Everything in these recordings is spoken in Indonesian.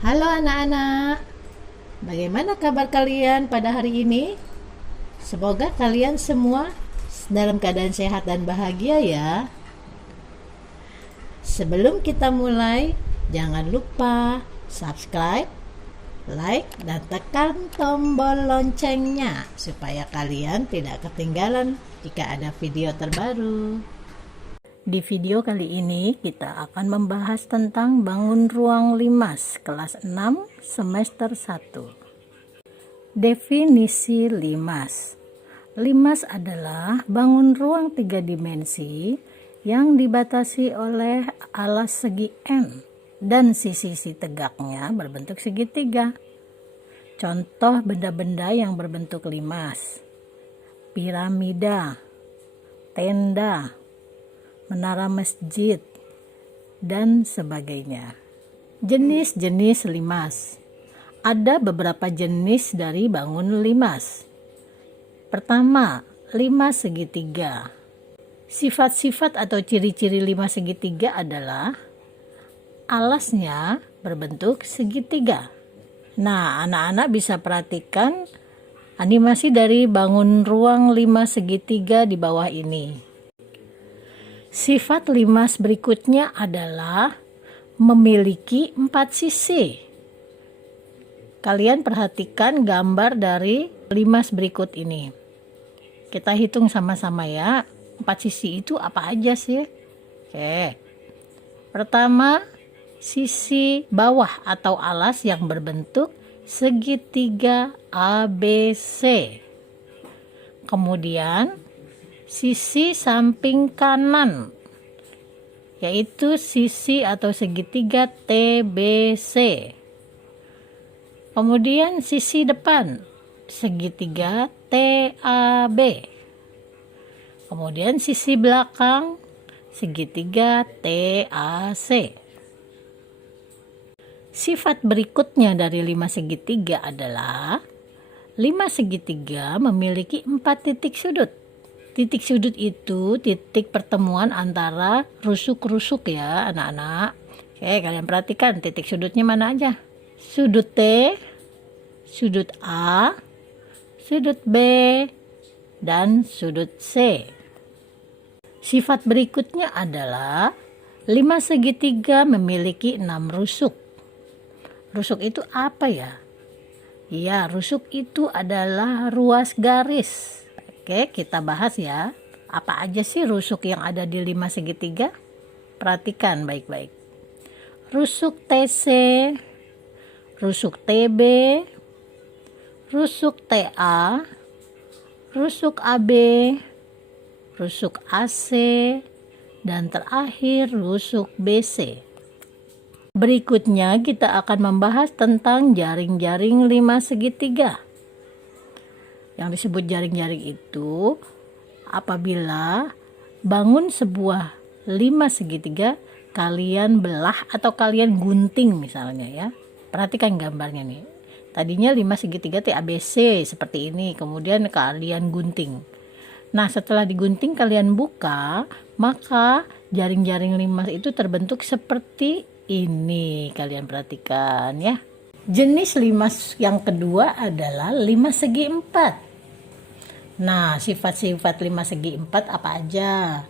Halo anak-anak, bagaimana kabar kalian pada hari ini? Semoga kalian semua dalam keadaan sehat dan bahagia ya. Sebelum kita mulai, jangan lupa subscribe, like, dan tekan tombol loncengnya supaya kalian tidak ketinggalan jika ada video terbaru. Di video kali ini kita akan membahas tentang bangun ruang limas kelas 6 semester 1. Definisi limas. Limas adalah bangun ruang 3 dimensi yang dibatasi oleh alas segi N dan sisi-sisi tegaknya berbentuk segitiga. Contoh benda-benda yang berbentuk limas: piramida, tenda, menara masjid, dan sebagainya. Jenis-jenis limas. Ada beberapa jenis dari bangun limas. Pertama, limas segitiga. Sifat-sifat atau ciri-ciri limas segitiga adalah alasnya berbentuk segitiga. Nah, anak-anak bisa perhatikan animasi dari bangun ruang limas segitiga di bawah ini. Sifat limas berikutnya adalah memiliki 4 sisi. Kalian perhatikan gambar dari limas berikut ini. Kita hitung sama-sama ya. 4 sisi itu apa aja sih? Oke. Pertama, sisi bawah atau alas yang berbentuk segitiga ABC. Kemudian sisi samping kanan, yaitu sisi atau segitiga TBC. Kemudian sisi depan, segitiga TAB. Kemudian sisi belakang, segitiga TAC. Sifat berikutnya dari limas segitiga adalah limas segitiga memiliki 4 titik sudut. Titik sudut itu titik pertemuan antara rusuk-rusuk ya anak-anak. Oke, kalian perhatikan titik sudutnya mana aja. Sudut T, sudut A, sudut B, dan sudut C. Sifat berikutnya adalah limas segitiga memiliki 6 rusuk. Rusuk itu apa ya? Ya, rusuk itu adalah ruas garis. Oke, kita bahas ya. Apa aja sih rusuk yang ada di limas segitiga? Perhatikan baik-baik. Rusuk TC, rusuk TB, rusuk TA, rusuk AB, rusuk AC, dan terakhir rusuk BC. Berikutnya kita akan membahas tentang jaring-jaring limas segitiga. Yang disebut jaring-jaring itu apabila bangun sebuah limas segitiga kalian belah atau kalian gunting misalnya ya. Perhatikan gambarnya nih. Tadinya limas segitiga TABC seperti ini, kemudian kalian gunting. Nah, setelah digunting kalian buka, maka jaring-jaring limas itu terbentuk seperti ini. Kalian perhatikan ya. Jenis limas yang kedua adalah limas segi 4. Nah, sifat-sifat limas segi 4 apa aja?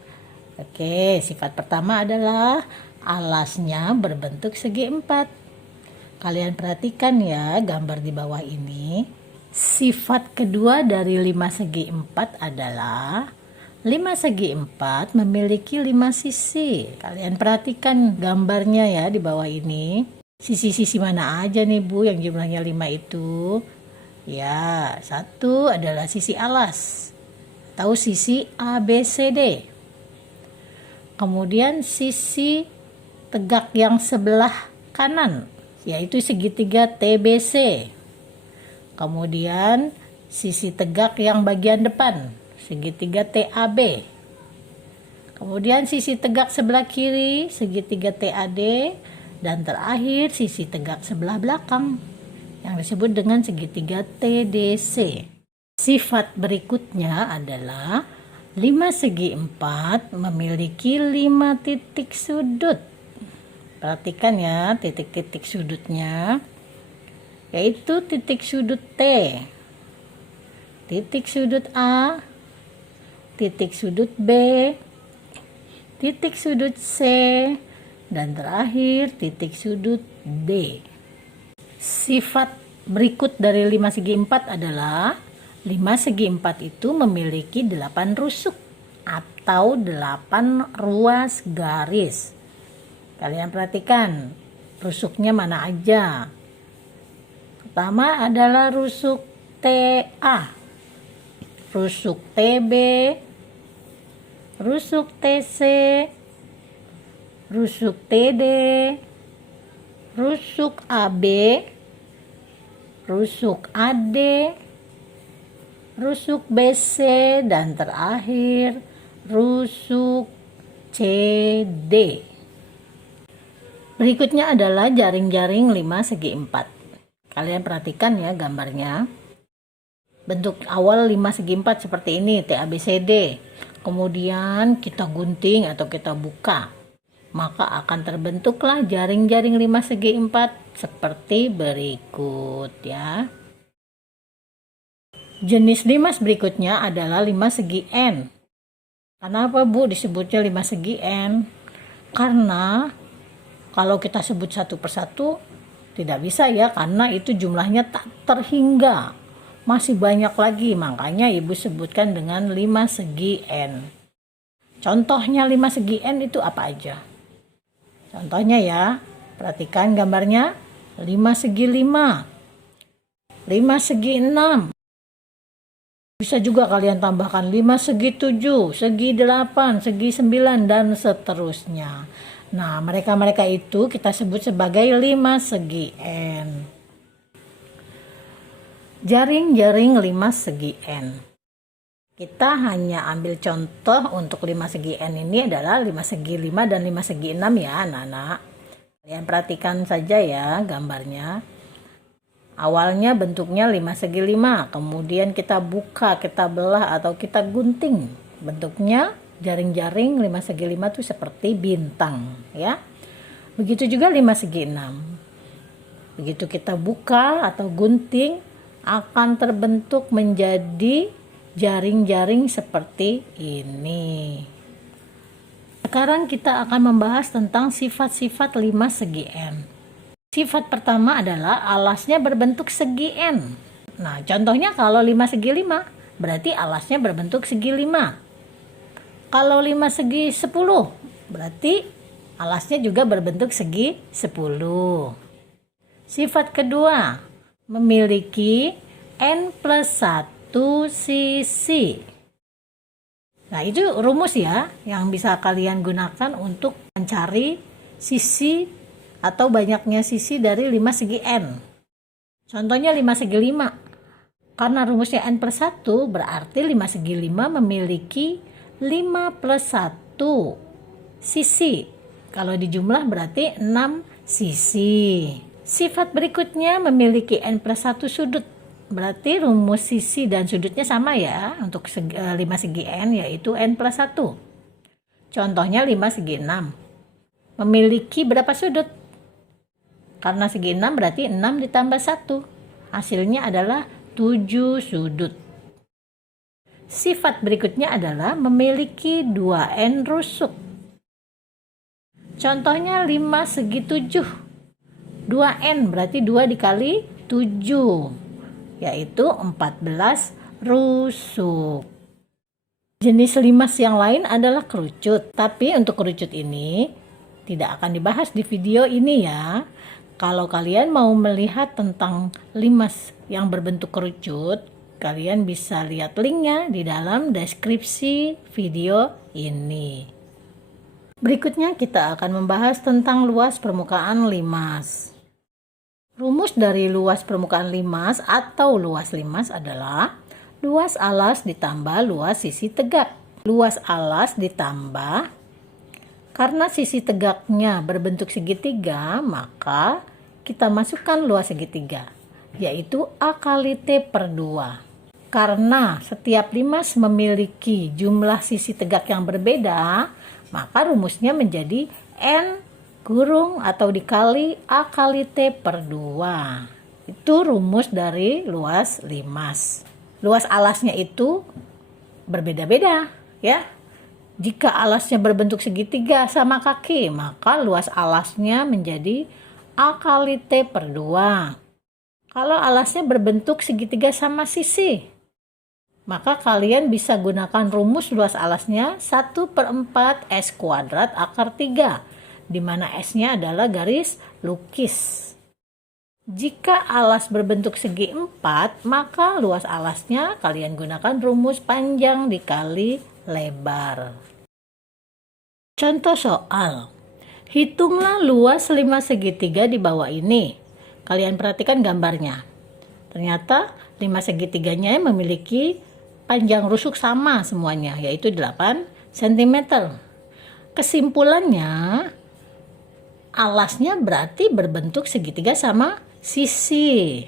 Oke, sifat pertama adalah alasnya berbentuk segi 4. Kalian perhatikan ya gambar di bawah ini. Sifat kedua dari limas segi 4 adalah limas segi 4 memiliki 5 sisi. Kalian perhatikan gambarnya ya di bawah ini. Sisi-sisi mana aja nih Bu yang jumlahnya 5 itu? Ya, satu adalah sisi alas atau sisi ABCD. Kemudian sisi tegak yang sebelah kanan, yaitu segitiga TBC. Kemudian sisi tegak yang bagian depan, segitiga TAB. Kemudian sisi tegak sebelah kiri, segitiga TAD. Dan terakhir sisi tegak sebelah belakang, yang disebut dengan segitiga TDC. Sifat berikutnya adalah limas segi 4 memiliki 5 titik sudut. Perhatikan ya titik-titik sudutnya, yaitu titik sudut T, titik sudut A, titik sudut B, titik sudut C, dan terakhir titik sudut D. Sifat berikut dari 5 segi 4 adalah 5 segi 4 itu memiliki 8 rusuk atau 8 ruas garis. Kalian perhatikan rusuknya mana aja. Pertama adalah rusuk TA, rusuk TB, rusuk TC, rusuk TD, rusuk AB, rusuk AD, rusuk BC, dan terakhir rusuk CD. Berikutnya adalah jaring-jaring 5 segi 4. Kalian perhatikan ya gambarnya. Bentuk awal 5 segi 4 seperti ini, TABCD. Kemudian kita gunting atau kita buka, maka akan terbentuklah jaring-jaring 5 segi 4 seperti berikut ya. Jenis limas berikutnya adalah 5 segi N. Kenapa Bu disebutnya 5 segi N? Karena kalau kita sebut satu persatu tidak bisa ya, karena itu jumlahnya tak terhingga. Masih banyak lagi, makanya Ibu sebutkan dengan 5 segi N. Contohnya 5 segi N itu apa aja? Contohnya ya, perhatikan gambarnya 5 segi 5, 5 segi 6. Bisa juga kalian tambahkan 5 segi 7, segi 8, segi 9, dan seterusnya. Nah, mereka-mereka itu kita sebut sebagai 5 segi N. Jaring-jaring 5 segi N. Kita hanya ambil contoh untuk 5 segi N ini adalah 5 segi 5 dan 5 segi 6 ya anak-anak. Kalian perhatikan saja ya gambarnya. Awalnya bentuknya 5 segi 5, kemudian kita buka, kita belah atau kita gunting. Bentuknya jaring-jaring 5 segi 5 itu seperti bintang ya. Begitu juga 5 segi 6. Begitu kita buka atau gunting akan terbentuk menjadi jaring-jaring seperti ini. Sekarang kita akan membahas tentang sifat-sifat 5 segi N. Sifat pertama adalah alasnya berbentuk segi N. Nah, contohnya kalau 5 segi 5 berarti alasnya berbentuk segi 5. Kalau 5 segi 10, berarti alasnya juga berbentuk segi 10. Sifat kedua, memiliki N+1 sisi. Nah, itu rumus ya, yang bisa kalian gunakan untuk mencari sisi atau banyaknya sisi dari 5 segi N. Contohnya 5 segi 5. Karena rumusnya N+1, berarti 5 segi 5 memiliki 5+1 sisi. Kalau dijumlah berarti 6 sisi. Sifat berikutnya memiliki N+1 sudut. Berarti rumus sisi dan sudutnya sama ya untuk 5 segi N, yaitu N+1. Contohnya 5 segi 6. Memiliki berapa sudut? Karena segi 6 berarti 6 ditambah 1. Hasilnya adalah 7 sudut. Sifat berikutnya adalah memiliki 2N rusuk. Contohnya 5 segi 7. 2N berarti 2 dikali 7, yaitu 14 rusuk. Jenis limas yang lain adalah kerucut. Tapi untuk kerucut ini tidak akan dibahas di video ini ya. Kalau kalian mau melihat tentang limas yang berbentuk kerucut, kalian bisa lihat linknya di dalam deskripsi video ini. Berikutnya kita akan membahas tentang luas permukaan limas. Rumus dari luas permukaan limas atau luas limas adalah luas alas ditambah luas sisi tegak. Luas alas ditambah, karena sisi tegaknya berbentuk segitiga, maka kita masukkan luas segitiga, yaitu A kali T per 2. Karena setiap limas memiliki jumlah sisi tegak yang berbeda, maka rumusnya menjadi N kurung atau dikali A kali T per 2. Itu rumus dari luas limas. Luas alasnya itu berbeda-beda ya. Jika alasnya berbentuk segitiga sama kaki, maka luas alasnya menjadi A kali T per 2. Kalau alasnya berbentuk segitiga sama sisi, maka kalian bisa gunakan rumus luas alasnya 1/4 S kuadrat akar 3, di mana S-nya adalah garis lukis. Jika alas berbentuk segi 4, maka luas alasnya kalian gunakan rumus panjang dikali lebar. Contoh soal. Hitunglah luas 5 segitiga di bawah ini. Kalian perhatikan gambarnya. Ternyata 5 segitiganya memiliki panjang rusuk sama semuanya, yaitu 8 cm. Kesimpulannya, alasnya berarti berbentuk segitiga sama sisi.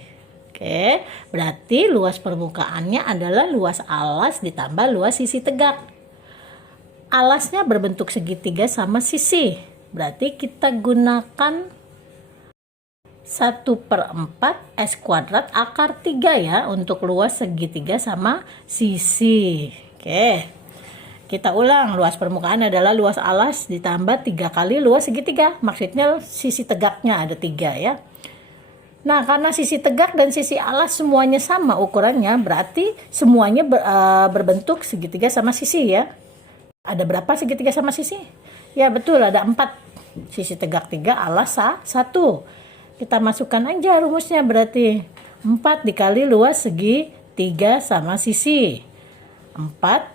Oke, berarti luas permukaannya adalah luas alas ditambah luas sisi tegak. Alasnya berbentuk segitiga sama sisi, berarti kita gunakan 1/4 S kuadrat akar 3 ya untuk luas segitiga sama sisi. Oke, kita ulang. Luas permukaan adalah luas alas ditambah 3 kali luas segitiga. Maksudnya sisi tegaknya ada 3 ya. Nah, karena sisi tegak dan sisi alas semuanya sama ukurannya, berarti semuanya berbentuk segitiga sama sisi ya. Ada berapa segitiga sama sisi? Ya betul, ada 4. Sisi tegak 3, alas 1. Kita masukkan aja rumusnya, berarti 4 dikali luas segi 3 sama sisi. 4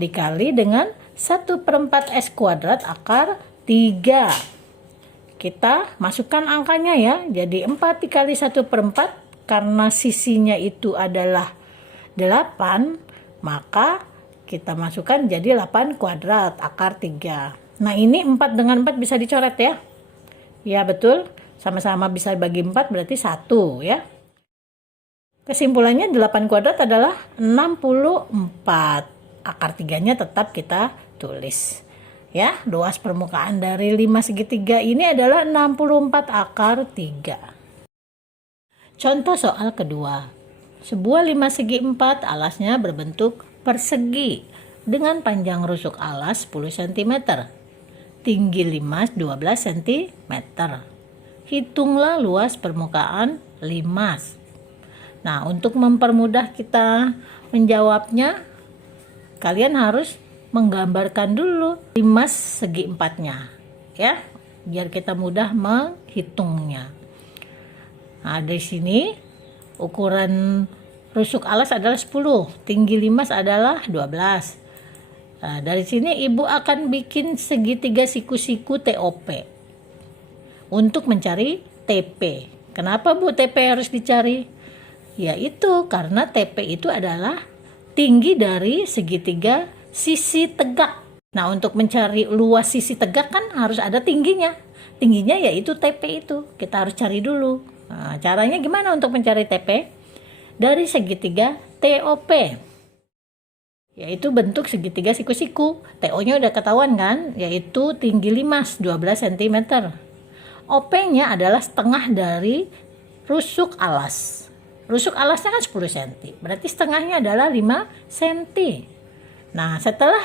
dikali dengan 1/4 S kuadrat akar 3. Kita masukkan angkanya ya. Jadi 4 dikali 1/4, karena sisinya itu adalah 8, maka kita masukkan jadi 8 kuadrat akar 3. Nah, ini 4 dengan 4 bisa dicoret ya. Ya betul, sama-sama bisa bagi 4 berarti 1 ya. Kesimpulannya 8 kuadrat adalah 64. Akar 3-nya tetap kita tulis. Ya, luas permukaan dari 5 segitiga ini adalah 64 akar 3. Contoh soal kedua. Sebuah 5 segi 4 alasnya berbentuk persegi dengan panjang rusuk alas 10 cm, tinggi limas 12 cm. Hitunglah luas permukaan limas. Nah, untuk mempermudah kita menjawabnya, kalian harus menggambarkan dulu limas segi 4-nya ya, biar kita mudah menghitungnya. Nah, dari sini ukuran rusuk alas adalah 10, tinggi limas adalah 12. Nah, dari sini ibu akan bikin segitiga siku-siku TOP untuk mencari TP. Kenapa Bu TP harus dicari? Yaitu karena TP itu adalah tinggi dari segitiga sisi tegak. Nah, untuk mencari luas sisi tegak kan harus ada tingginya. Tingginya yaitu TP itu. Kita harus cari dulu. Nah, caranya gimana untuk mencari TP? Dari segitiga TOP, yaitu bentuk segitiga siku-siku. TO-nya udah ketahuan kan, yaitu tinggi limas 12 cm. OP-nya adalah setengah dari rusuk alas. Rusuk alasnya kan 10 cm, berarti setengahnya adalah 5 cm. Nah, setelah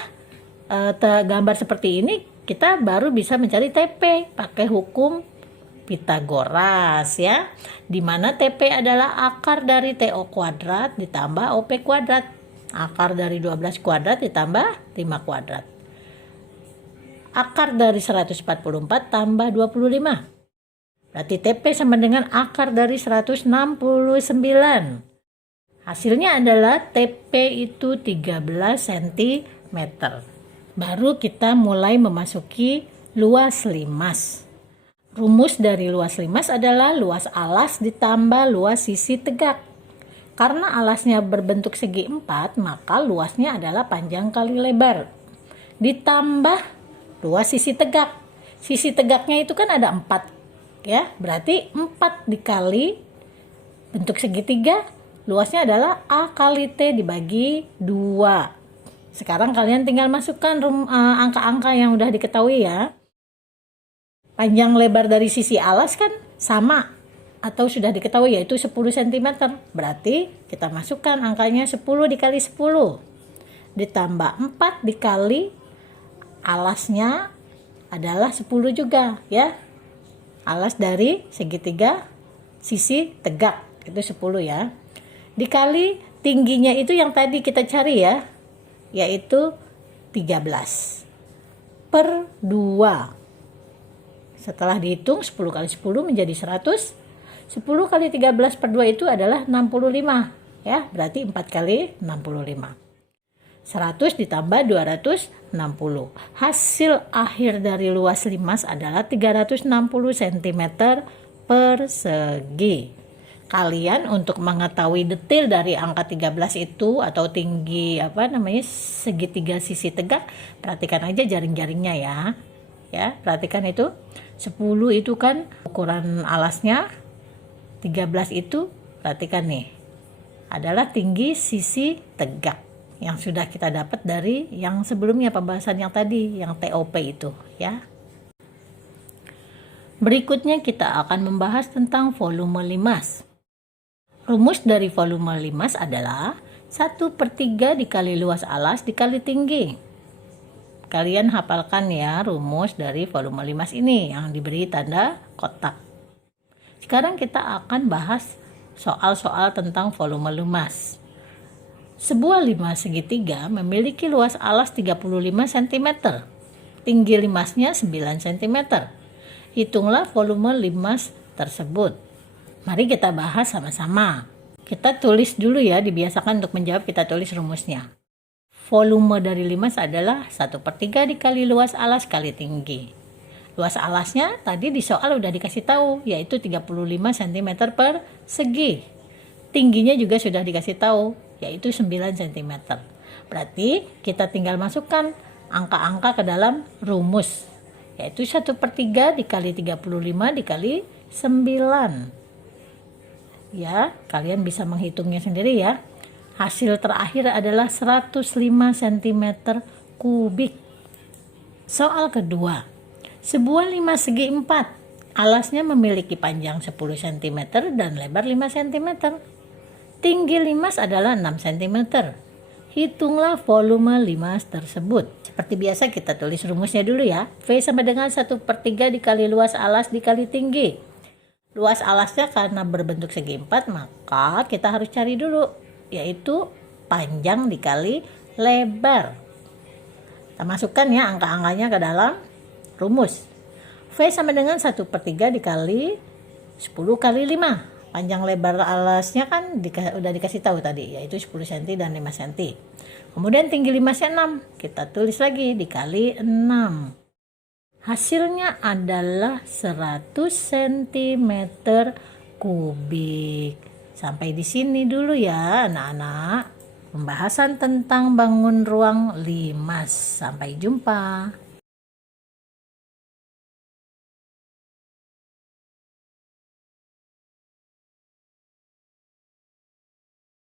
gambar seperti ini, kita baru bisa mencari TP pakai hukum Pitagoras ya, dimana TP adalah akar dari TO kuadrat ditambah OP kuadrat. Akar dari 12 kuadrat ditambah 5 kuadrat. Akar dari 144 tambah 25. Berarti TP sama dengan akar dari 169. Hasilnya adalah TP itu 13 cm. Baru kita mulai memasuki luas limas. Rumus dari luas limas adalah luas alas ditambah luas sisi tegak. Karena alasnya berbentuk segi 4, maka luasnya adalah panjang kali lebar. Ditambah luas sisi tegak. Sisi tegaknya itu kan ada 4. Ya, berarti 4 dikali bentuk segitiga, luasnya adalah A kali T dibagi 2. Sekarang kalian tinggal masukkan angka-angka yang udah diketahui ya. Panjang lebar dari sisi alas kan sama atau sudah diketahui, yaitu 10 cm. Berarti kita masukkan angkanya 10 dikali 10. Ditambah 4 dikali alasnya adalah 10 juga ya. Alas dari segitiga sisi tegak itu 10 ya. Dikali tingginya itu yang tadi kita cari ya, yaitu 13 per 2. Setelah dihitung 10 kali 10 menjadi 100. 10 kali 13 per 2 itu adalah 65 ya, berarti 4 kali 65. 100 ditambah 260. Hasil akhir dari luas limas adalah 360 cm persegi. Kalian untuk mengetahui detail dari angka 13 itu atau tinggi segitiga sisi tegak, perhatikan aja jaring-jaringnya ya. Ya, perhatikan itu. 10 itu kan ukuran alasnya, 13 itu perhatikan nih adalah tinggi sisi tegak yang sudah kita dapat dari yang sebelumnya, pembahasan yang tadi yang TOP itu ya. Berikutnya kita akan membahas tentang volume limas. Rumus dari volume limas adalah 1/3 dikali luas alas dikali tinggi. Kalian hafalkan ya rumus dari volume limas ini yang diberi tanda kotak. Sekarang kita akan bahas soal-soal tentang volume limas. Sebuah limas segitiga memiliki luas alas 35 cm. Tinggi limasnya 9 cm. Hitunglah volume limas tersebut. Mari kita bahas sama-sama. Kita tulis dulu ya, dibiasakan untuk menjawab kita tulis rumusnya. Volume dari limas adalah 1/3 dikali luas alas kali tinggi. Luas alasnya tadi di soal udah dikasih tahu, yaitu 35 cm persegi. Tingginya juga sudah dikasih tahu, yaitu 9 cm. Berarti kita tinggal masukkan angka-angka ke dalam rumus, yaitu 1/3 dikali 35 dikali 9. Ya, kalian bisa menghitungnya sendiri ya. Hasil terakhir adalah 105 cm kubik. Soal kedua. Sebuah limas segi 4. Alasnya memiliki panjang 10 cm dan lebar 5 cm. Tinggi limas adalah 6 cm. Hitunglah volume limas tersebut. Seperti biasa kita tulis rumusnya dulu ya. V sama dengan 1/3 dikali luas alas dikali tinggi. Luas alasnya karena berbentuk segi 4, maka kita harus cari dulu, yaitu panjang dikali lebar. Kita masukkan ya angka-angkanya ke dalam rumus. V sama dengan 1/3 dikali 10 kali 5. Panjang lebar alasnya kan udah dikasih tahu tadi, yaitu 10 cm dan 5 cm. Kemudian tinggi limasnya 6. Kita tulis lagi dikali 6. Hasilnya adalah 100 cm kubik. Sampai di sini dulu ya anak-anak. Pembahasan tentang bangun ruang limas. Sampai jumpa.